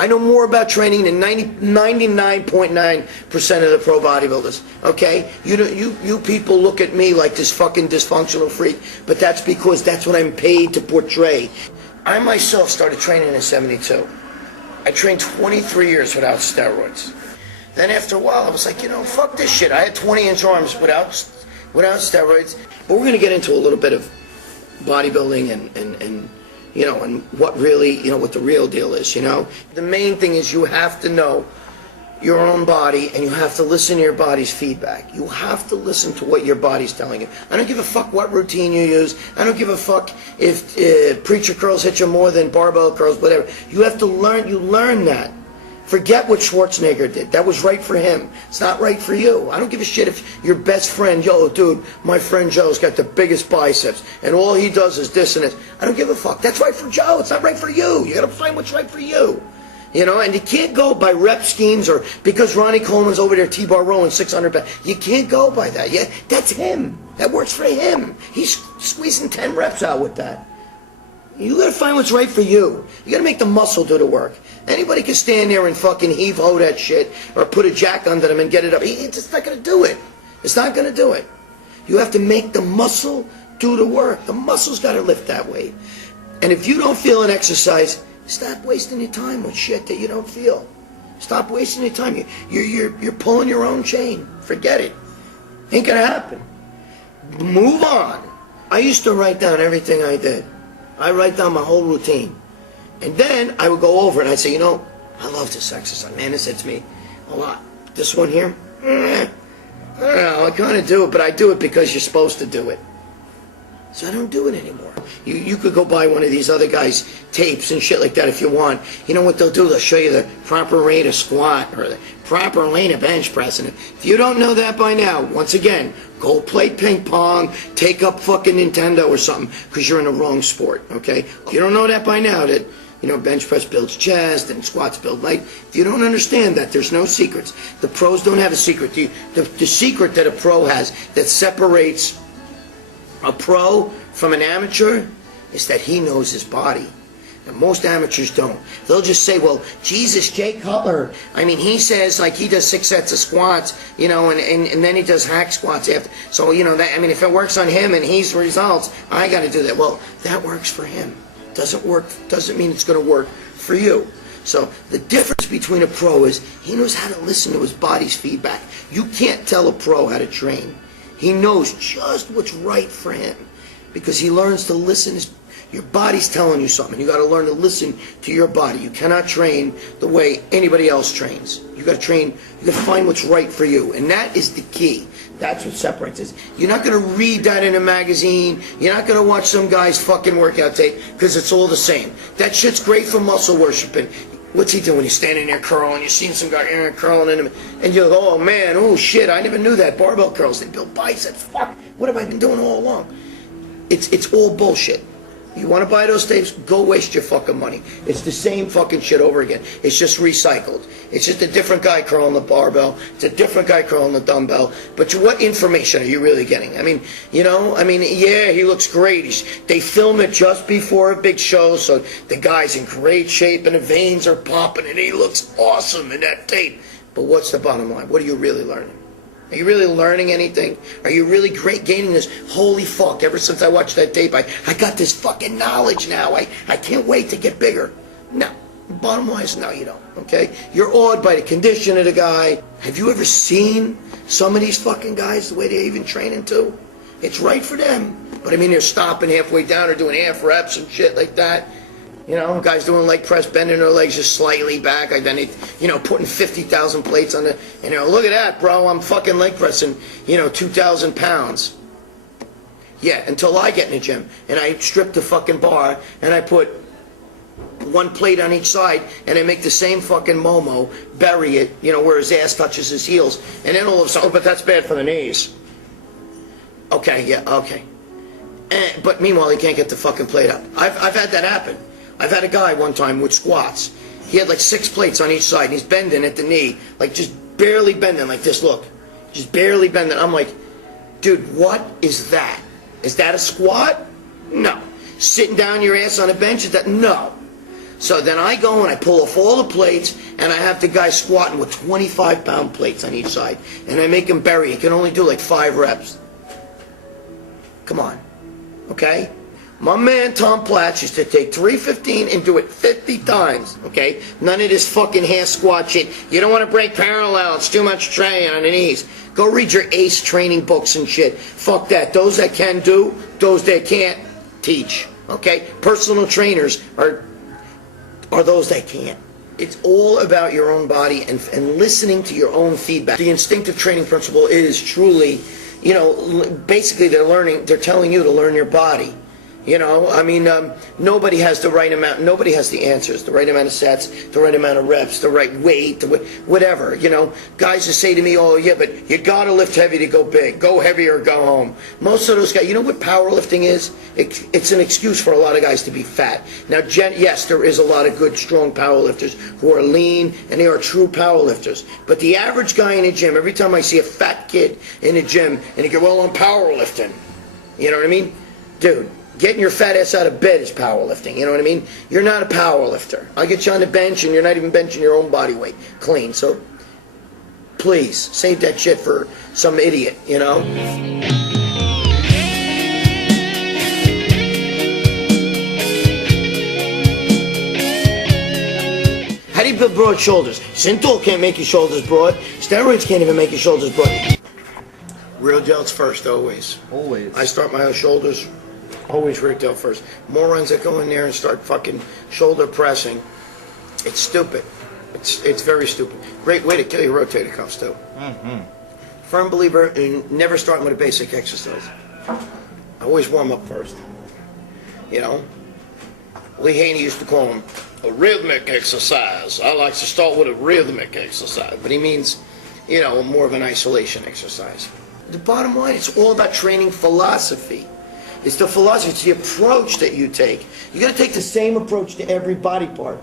I know more about training than 99.9% of the pro bodybuilders, okay? You people look at me like this fucking dysfunctional freak, but that's because that's what I'm paid to portray. I myself started training in '72. I trained 23 years without steroids. Then after a while, I was like, fuck this shit. I had 20-inch arms without steroids. But we're going to get into a little bit of bodybuilding and what really, what the real deal is, The main thing is you have to know your own body, and you have to listen to your body's feedback. You have to listen to what your body's telling you. I don't give a fuck what routine you use. I don't give a fuck if preacher curls hit you more than barbell curls, whatever. You have to learn that. Forget what Schwarzenegger did. That was right for him. It's not right for you. I don't give a shit if your best friend, yo, dude, my friend Joe's got the biggest biceps, and all he does is this and this. I don't give a fuck. That's right for Joe. It's not right for you. You gotta find what's right for you. And you can't go by rep schemes or because Ronnie Coleman's over there T-bar rowing 600 pounds. You can't go by that. Yeah, that's him. That works for him. He's squeezing 10 reps out with that. You gotta find what's right for you. You gotta make the muscle do the work. Anybody can stand there and fucking heave-ho that shit or put a jack under them and get it up. It's just not gonna do it. It's not gonna do it. You have to make the muscle do the work. The muscle's gotta lift that weight. And if you don't feel an exercise, stop wasting your time with shit that you don't feel. Stop wasting your time. You're pulling your own chain. Forget it. Ain't gonna happen. Move on. I used to write down everything I did. I write down my whole routine. And then I would go over and I'd say, I love this exercise. Man, this hits me a lot. This one here, I don't know, I kind of do it, but I do it because you're supposed to do it. So I don't do it anymore. You could go buy one of these other guys' tapes and shit like that if you want. You know what they'll do? They'll show you the proper rate of squat or the proper lane of bench press. And if you don't know that by now, once again, go play ping pong, take up fucking Nintendo or something, because you're in the wrong sport, okay? If you don't know that by now, that, bench press builds chest and squats build leg. If you don't understand that, there's no secrets. The pros don't have a secret. The secret that a pro has that separates a pro from an amateur is that he knows his body. And most amateurs don't. They'll just say, well, Jesus, Jay Cutler, he says, like, he does 6 sets of squats, and then he does hack squats after. So, if it works on him and he's results, I got to do that. Well, that works for him. Doesn't mean it's going to work for you. So the difference between a pro is he knows how to listen to his body's feedback. You can't tell a pro how to train. He knows just what's right for him because he learns to listen. Your body's telling you something. You got to learn to listen to your body. You cannot train the way anybody else trains. You got to train. You got to find what's right for you, and that is the key. That's what separates us. You're not going to read that in a magazine. You're not going to watch some guy's fucking workout tape because it's all the same. That shit's great for muscle worshiping. What's he doing? He's standing there curling. You're seeing some guy curling in him, and you're like, oh man, oh shit, I never knew that. Barbell curls, they build biceps. Fuck, what have I been doing all along? It's all bullshit. You want to buy those tapes? Go waste your fucking money. It's the same fucking shit over again. It's just recycled. It's just a different guy curling the barbell. It's a different guy curling the dumbbell. But what information are you really getting? Yeah, he looks great. They film it just before a big show, so the guy's in great shape and the veins are popping and he looks awesome in that tape. But what's the bottom line? What are you really learning? Are you really learning anything? Are you really gaining this? Holy fuck, ever since I watched that tape, I got this fucking knowledge now. I can't wait to get bigger. No. Bottom line is no, you don't, okay? You're awed by the condition of the guy. Have you ever seen some of these fucking guys, the way they're even training too? It's right for them. But they're stopping halfway down or doing half reps and shit like that. Guys doing leg press, bending their legs just slightly back. Like then putting 50,000 plates on it. Look at that, bro. I'm fucking leg pressing, 2,000 pounds. Yeah, until I get in the gym and I strip the fucking bar and I put one plate on each side and I make the same fucking Momo, bury it, where his ass touches his heels. And then all of a sudden, oh, but that's bad for the knees. Okay, yeah, okay. But meanwhile, he can't get the fucking plate up. I've had that happen. I've had a guy one time with squats. He had like 6 plates on each side, and he's bending at the knee, like just barely bending like this, look. Just barely bending. I'm like, dude, what is that? Is that a squat? No. Sitting down your ass on a bench, is that? No. So then I go and I pull off all the plates, and I have the guy squatting with 25-pound plates on each side, and I make him bury. He can only do like 5 reps. Come on, okay? My man Tom Platz used to take 315 and do it 50 times, okay? None of this fucking half squat shit. You don't want to break parallel. It's too much strain on the knees. Go read your ACE training books and shit. Fuck that. Those that can do, those that can't, teach, okay? Personal trainers are those that can't. It's all about your own body and listening to your own feedback. The instinctive training principle is truly, you know, basically they're telling you to learn your body. You know, I mean, nobody has the right amount, nobody has the answers, the right amount of sets, the right amount of reps, the right weight, whatever, you know. Guys just say to me, oh yeah, but you gotta lift heavy to go big, go heavy or go home. Most of those guys, you know what powerlifting is? It's an excuse for a lot of guys to be fat. Now, yes, there is a lot of good, strong powerlifters who are lean, and they are true powerlifters. But the average guy in a gym, every time I see a fat kid in a gym, and he go, well, I'm powerlifting. You know what I mean? Dude. Getting your fat ass out of bed is powerlifting, you know what I mean? You're not a powerlifter. I'll get you on the bench and you're not even benching your own body weight clean. So please, save that shit for some idiot, you know? How do you build broad shoulders? Synthol can't make your shoulders broad. Steroids can't even make your shoulders broad. Real delts first, always. Always. I start my own shoulders. Always rear delt first. Morons that go in there and start fucking shoulder pressing. It's stupid. It's very stupid. Great way to kill your rotator cuffs too. Firm believer in never starting with a basic exercise. I always warm up first. You know? Lee Haney used to call them a rhythmic exercise. I like to start with a rhythmic exercise. But he means, you know, more of an isolation exercise. The bottom line, it's all about training philosophy. It's the philosophy, it's the approach that you take. You got to take the same approach to every body part,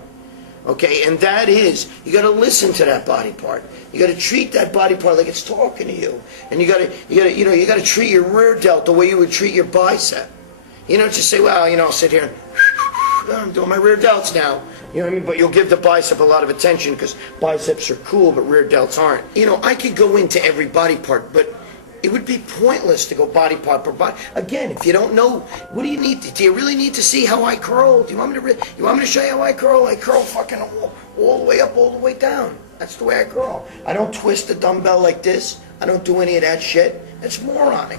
okay? And that is, you got to listen to that body part. You got to treat that body part like it's talking to you, and you got to treat your rear delt the way you would treat your bicep. You don't just say, well, you know, I'll sit here and I'm doing my rear delts now. You know what I mean? But you'll give the bicep a lot of attention because biceps are cool, but rear delts aren't. You know, I could go into every body part, but it would be pointless to go body part per body. Again, if you don't know, what do you need? Do you really need to see how I curl? Do you want me to show you how I curl? I curl fucking all the way up, all the way down. That's the way I curl. I don't twist the dumbbell like this. I don't do any of that shit. That's moronic.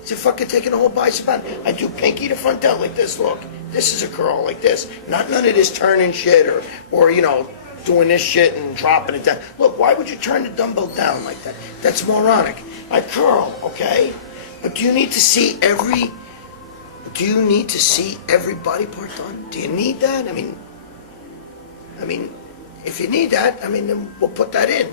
It's a fucking taking the whole bicep out. I do pinky to front delt like this. Look, this is a curl like this. Not none of this turning shit or you know, doing this shit and dropping it down. Look, why would you turn the dumbbell down like that? That's moronic. I curl, okay? But do you need to see every body part done? Do you need that? I mean, if you need that, then we'll put that in.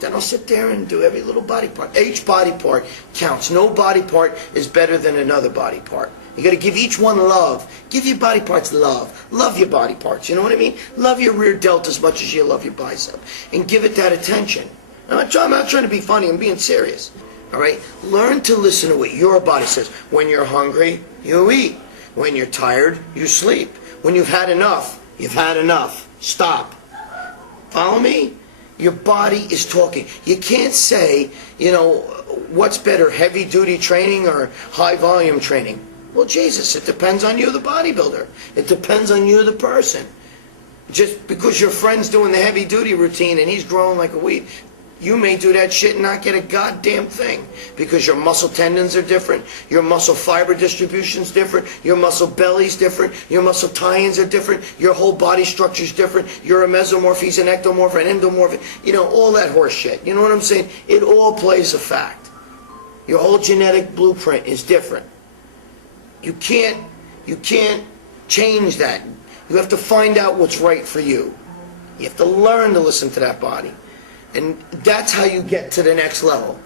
Then I'll sit there and do every little body part. Each body part counts. No body part is better than another body part. You got to give each one love. Give your body parts love. Love your body parts. You know what I mean? Love your rear delt as much as you love your bicep, and give it that attention. I'm not trying to be funny. I'm being serious. All right? Learn to listen to what your body says. When you're hungry, you eat. When you're tired, you sleep. When you've had enough, you've had enough. Stop. Follow me? Your body is talking. You can't say, you know, what's better, heavy-duty training or high-volume training? Well, Jesus, it depends on you, the bodybuilder. It depends on you, the person. Just because your friend's doing the heavy-duty routine and he's growing like a weed, you may do that shit and not get a goddamn thing because your muscle tendons are different, your muscle fiber distribution's different, your muscle belly's different, your muscle tie-ins are different, your whole body structure's different, you're a mesomorph, he's an ectomorph, an endomorph, you know, all that horse shit. You know what I'm saying? It all plays a fact. Your whole genetic blueprint is different. You can't change that. You have to find out what's right for you. You have to learn to listen to that body. And that's how you get to the next level.